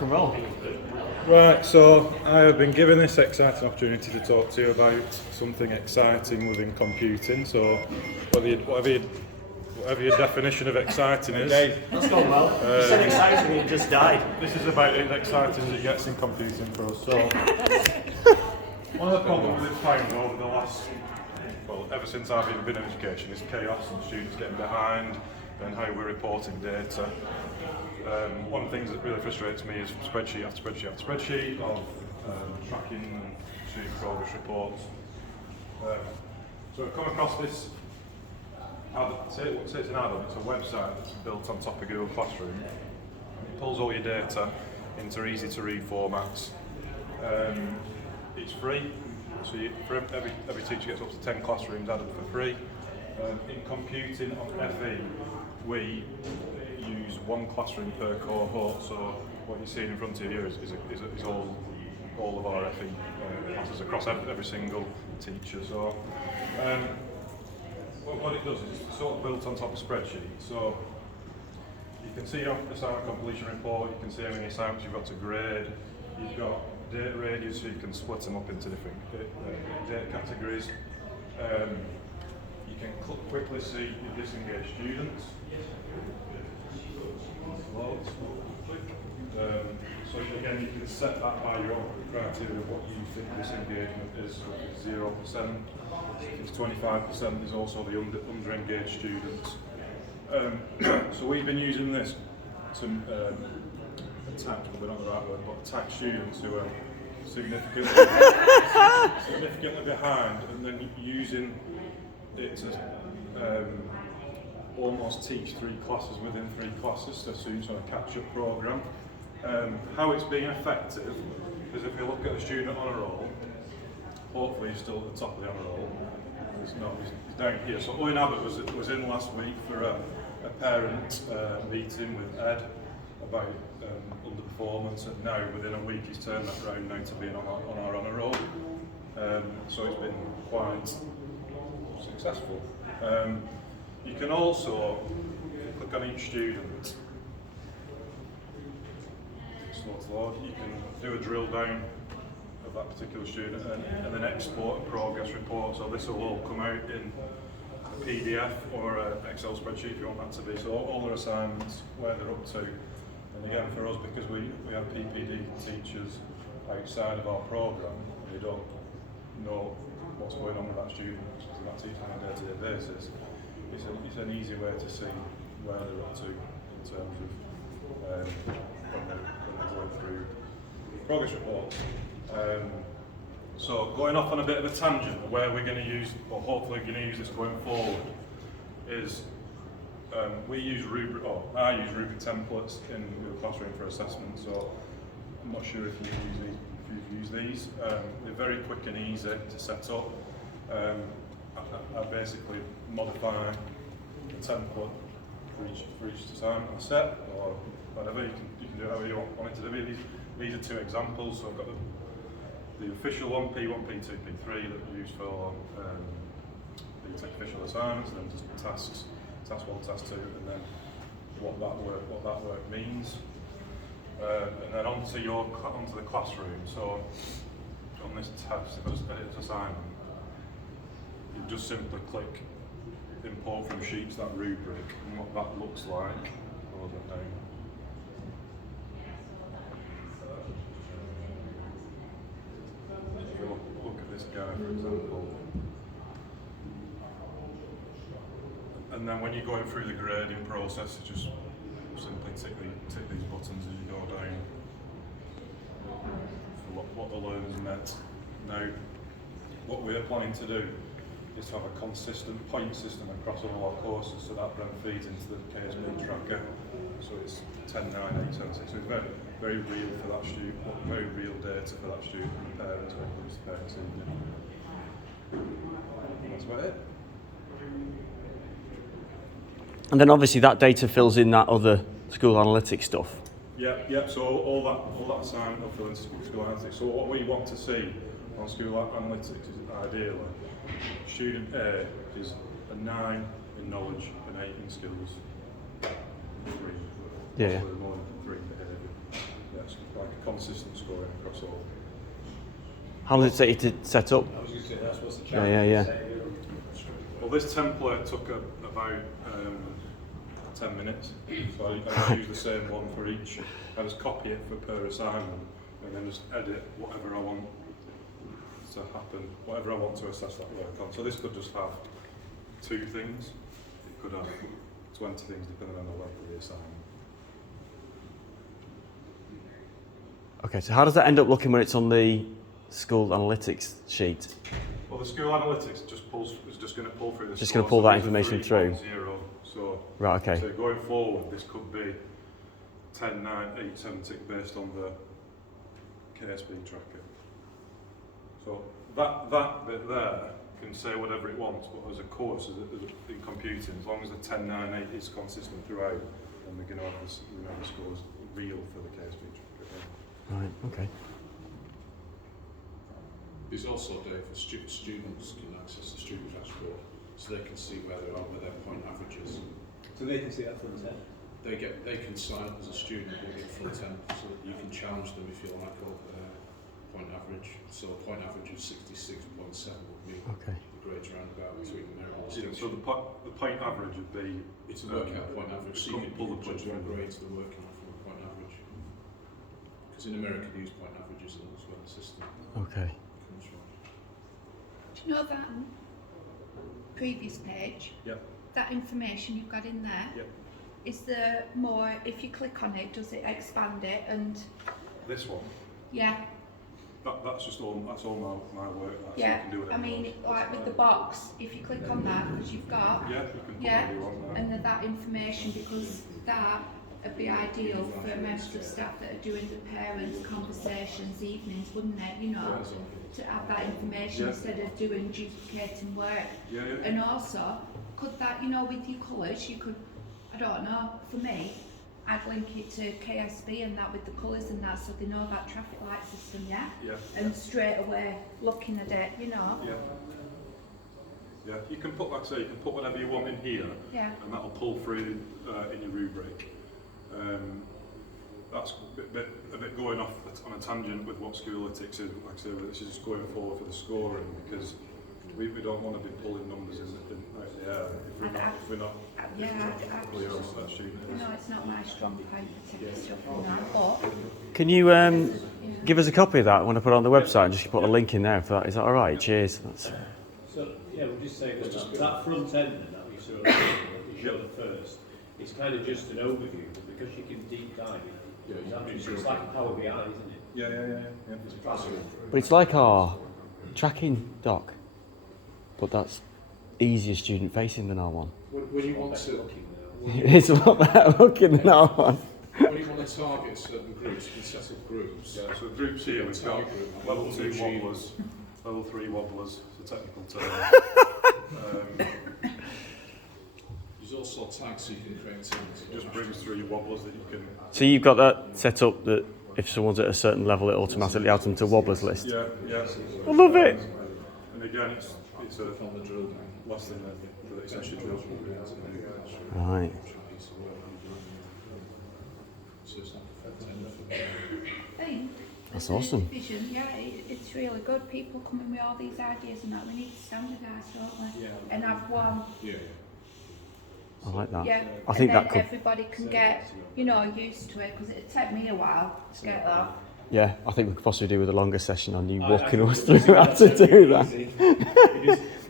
rock and roll. Right, so I have been given this exciting opportunity to talk to you about something exciting within computing. So, whatever your definition of exciting is. That's gone well. You said exciting and it just died. This is about as exciting as it gets in computing for us. So, one of the problems we've found over the last, ever since I've been in education, is chaos and students getting behind and how we're reporting data. One of the things that really frustrates me is spreadsheet after spreadsheet after spreadsheet of tracking and student progress reports. So I've come across this. It's an add-on. It's a website that's built on top of Google Classroom. It pulls all your data into easy-to-read formats. It's free, so every teacher gets up to 10 classrooms added for free. In computing on FE, we use one classroom per cohort, so what you're seeing in front of you is all of our FE classes across every single teacher. So what it does is it's sort of built on top of spreadsheet. So you can see on the assignment completion report, you can see how many assignments you've got to grade. You've got data radius, so you can split them up into different data categories. You can quickly see your disengaged students. So again, you can set that by your own criteria of what you think disengagement is. So if it's 0%, if it's 25%, there's also the under-engaged students. So we've been using this to attack, probably not the right word, but attack students who are significantly behind, and then using it to almost teach 3 classes within 3 classes, so students on a catch-up programme. How it's been effective is if you look at a student on a roll, hopefully he's still at the top of the honour roll. He's down here. So Owen Abbott was in last week for a parent meeting with Ed about underperformance, and now within a week he's turned that round now to being on our honour roll. So it's been quite successful. You can also click on each student. You can do a drill down of that particular student and then export a progress report. So this will all come out in a PDF or an Excel spreadsheet if you want that to be. So all their assignments, where they're up to. And again, for us, because we have PPD teachers outside of our programme, we don't know what's going on with that student because they're not teaching on a day-to-day basis. It's an easy way to see where they're up to in terms of when they're going through progress reports. So going off on a bit of a tangent, where we're going to use, or hopefully going to use this going forward, is I use rubric templates in Google Classroom for assessment. So I'm not sure if you've used these. They're very quick and easy to set up. I basically modify the template for each assignment I set, or whatever. You can do it however you want it to do. These are 2 examples. So I've got the official one, P1, P2, P3, that we use for the official assignments, and then just tasks, task 1, task 2, and then what that work means. And then onto the classroom. So on this test, if I just edit this assignment, you just simply click import from sheets that rubric, and what that looks like. Close it down. Look at this guy, for example. And then when you're going through the grading process, you just simply tick these buttons as you go down for what the learners met. Now, what we're planning to do is to have a consistent point system across all our courses, so that then feeds into the KSB tracker. So it's 10, 9, 8, 7, 6. So it's very, very real for that student, very real data for that student and the parents, when it comes to parents evening. That's about it. And then obviously that data fills in that other school analytics stuff. Yeah. So all that assignment will fill into school analytics. So what we want to see on school analytics is ideally student A is a 9 in knowledge and 8 in skills. 3. Yeah. More than 3 in behaviour. Yes. consistent scoring across all. How long does it take you to set up? I was going to say that's what's the Yeah. challenge. Well, this template took about 10 minutes, so I use the same one for each. I just copy it for per assignment, and then just edit whatever I want to happen, whatever I want to assess that work on. So this could just have 2 things. It could have 20 things depending on the length of the assignment. Okay, so how does that end up looking when it's on the school analytics sheet? Well, the school analytics is just going to pull through the Just score. going to pull So that these are information 3, through. 1, 0. So, Right, okay. so going forward, this could be 10, 9, 8, 7 tick based on the KSB tracker. So that bit there can say whatever it wants, but as a course, in computing, as long as the 10, 9, 8 is consistent throughout, then we're going to have this, the scores real for the KSB tracker. Right, okay. There's also, Dave, students can access the student dashboard, so they can see where they are with their point averages. So they can see that from the 10? They can sign up as a student with a full 10, so that you can challenge them if you like over their point average. So a point average of 66.7 would be Okay. the grades roundabout between the merit and Yeah, distinction. so the point average would be It's a workout point average, so you can pull the judge points what from grades they're working on from a point average. Because in America they use point averages as well, the system Okay. comes from. Do you know that previous page? Yep. That information you've got in there? Yep. Is there more, if you click on it, does it expand it and, this one. yeah, That's just all. That's all my work. That's yeah, you can do whatever I mean, you want. like with the box, if you click on that, because you've got, Yeah, you can put yeah, whatever you want there. and that information, because that would be ideal for members of staff that are doing the parents' conversations, evenings, wouldn't it, you know, to have that information Yeah. instead of doing duplicating work. Yeah. And also, could that, you know, with your colours, you could, I don't know, for me, I'd link it to KSB and that with the colours and that, so they know that traffic light system, yeah? Yeah. And straight away, looking at it, you know? Yeah. Yeah. You can put, like I say, you can put whatever you want in here, Yeah. and that'll pull through in your rubric. That's a bit going off on a tangent with what Schoolalytics is. Like I say, this is just going forward for the scoring, because we don't want to be pulling numbers in out of the air if we're not Yeah, clear on that student. you know, it's not my strong point, particular stuff in that, but, Can you give us a copy of that when I put it on the website and just put a link in there for that? Is that all right? Cheers. That's... So, yeah, we'll just say that front end then, that you showed, that you showed at first, it's kind of just an overview, but because you can deep dive it's like a Power BI, isn't it? Yeah. It's possible. But it's like our tracking doc, but that's easier student facing than our one. When you want to, It's a lot better looking than our one. when you want to target certain groups, you can set up groups. Yeah, so groups here we've got Target group, level 2 achievers. wobblers, level 3 wobblers, it's a technical term. There's also tags you can create. It just brings through your wobblers that you can. So you've got that set up that if someone's at a certain level, it automatically adds them to wobblers list. Yeah. I love it. And again, it's From the drill down. less than it's actually drilled. Right. So it's like a fed tender for thing. That's the awesome. Vision, yeah, it's really good. People coming with all these ideas and that, we need to standardise, don't we? Yeah. And have one, Yeah. I like that. yeah, I think and then that could. everybody can get, you know, used to it, because it'd take me a while to get that. Yeah, I think we could possibly do with a longer session on you walking us through how to do that.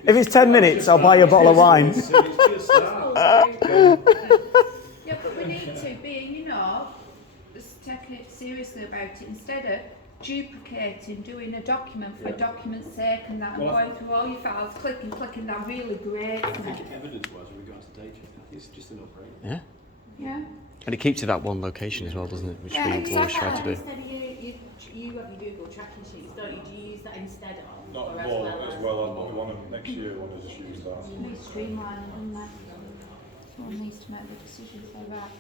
If it's 10 minutes, I'll buy you a bottle of wine. Yeah, but we need to be, you know, just taking it seriously about it instead of duplicating, doing a document for a document's sake and that, and Well, going through all your files, clicking, that really great. I think evidence-wise, with regards to data, it's just a no-brainer. Yeah. Yeah. And it keeps it at one location as well, doesn't it? Which we always try to do. Instead of you got your Google tracking sheets, don't you? Do you use that instead of? Not or more as well as what we want to next year. We want to just use that. We streamline it, and that someone needs to make the decisions like that.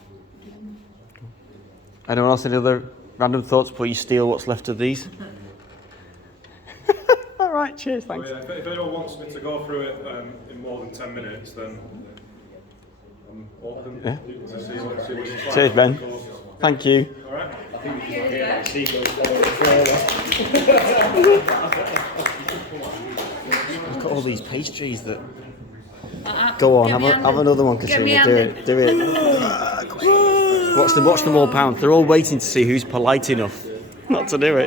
Anyone else any other random thoughts before you steal what's left of these? All right, cheers, So, thanks. yeah, if anyone wants me to go through it in more than 10 minutes, then I'm open Yeah. to see what you Cheers, Ben. Thank you. All right. think we should get that sequence following the Look at all these pastries that. Go on, have another one, Katrina. Do it. Watch them all pound. They're all waiting to see who's polite enough not to do it.